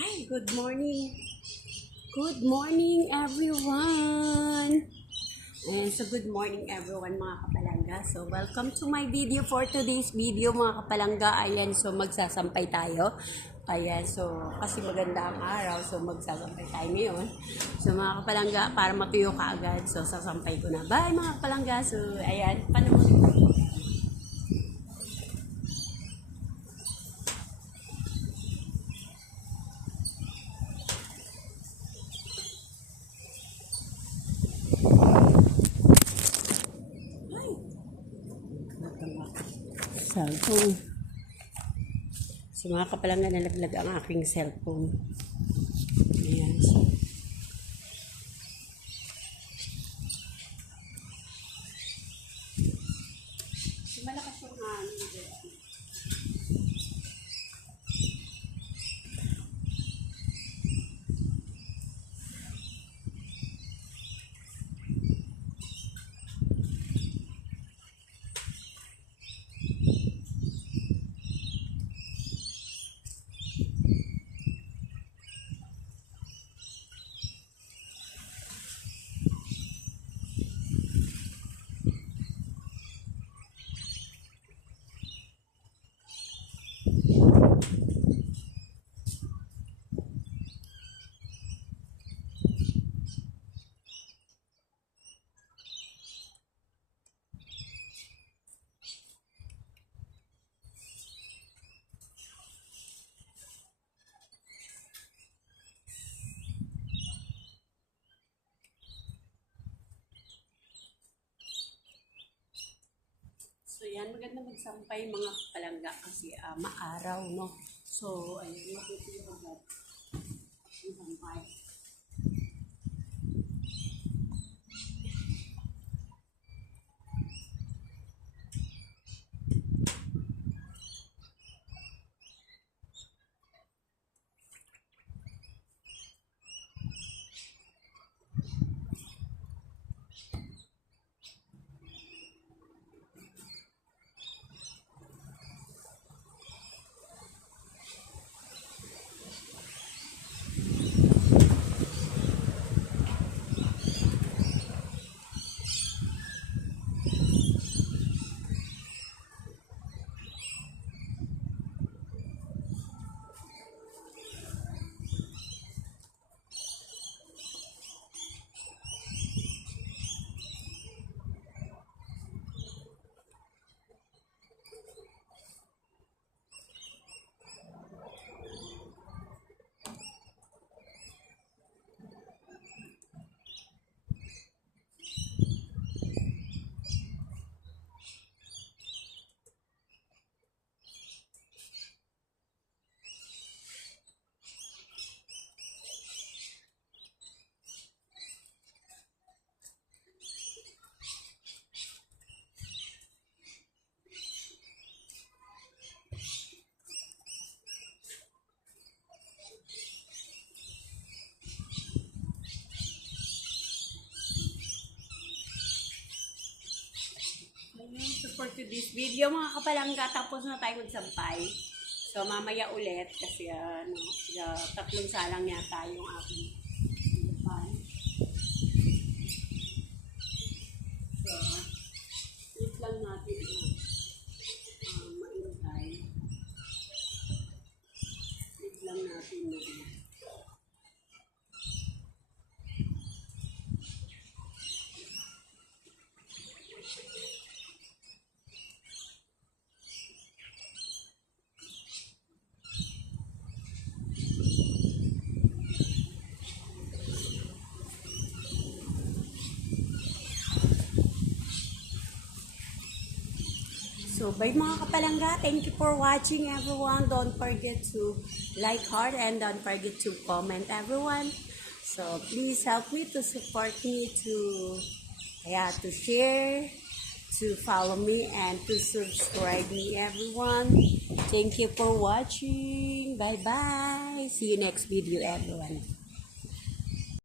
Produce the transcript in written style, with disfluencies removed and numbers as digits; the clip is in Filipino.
Hi, good morning. Good morning, everyone. Good morning, everyone, mga kapalangga. So, welcome to my video for today's video, mga kapalangga. Ayan, so magsasampay tayo. Ayan, so kasi maganda ang araw, so magsasampay tayo ngayon. So, mga kapalangga, para matuyo ka agad, so sasampay ko na. Bye, mga kapalangga. So, ayan, panoorin ko. Cellphone. So mga kapalangga, nalaglag ang aking cellphone. Ayan. So malakas yung hangin. So yan, maganda magsampay mga palangga kasi maaraw, no? So, ayun, matutuyo agad yung sampay. So for today's video mga kapalangga, tapos na tayo magsampay. So mamaya ulit kasi tatlong salang yata yung aking sampay. So, wait lang natin maintay. Wait lang natin So, bye mga kapalangga. Thank you for watching, everyone. Don't forget to like, heart, and don't forget to comment, everyone. So, please help me to support me to share, to follow me, and to subscribe me, everyone. Thank you for watching. Bye-bye. See you next video, everyone.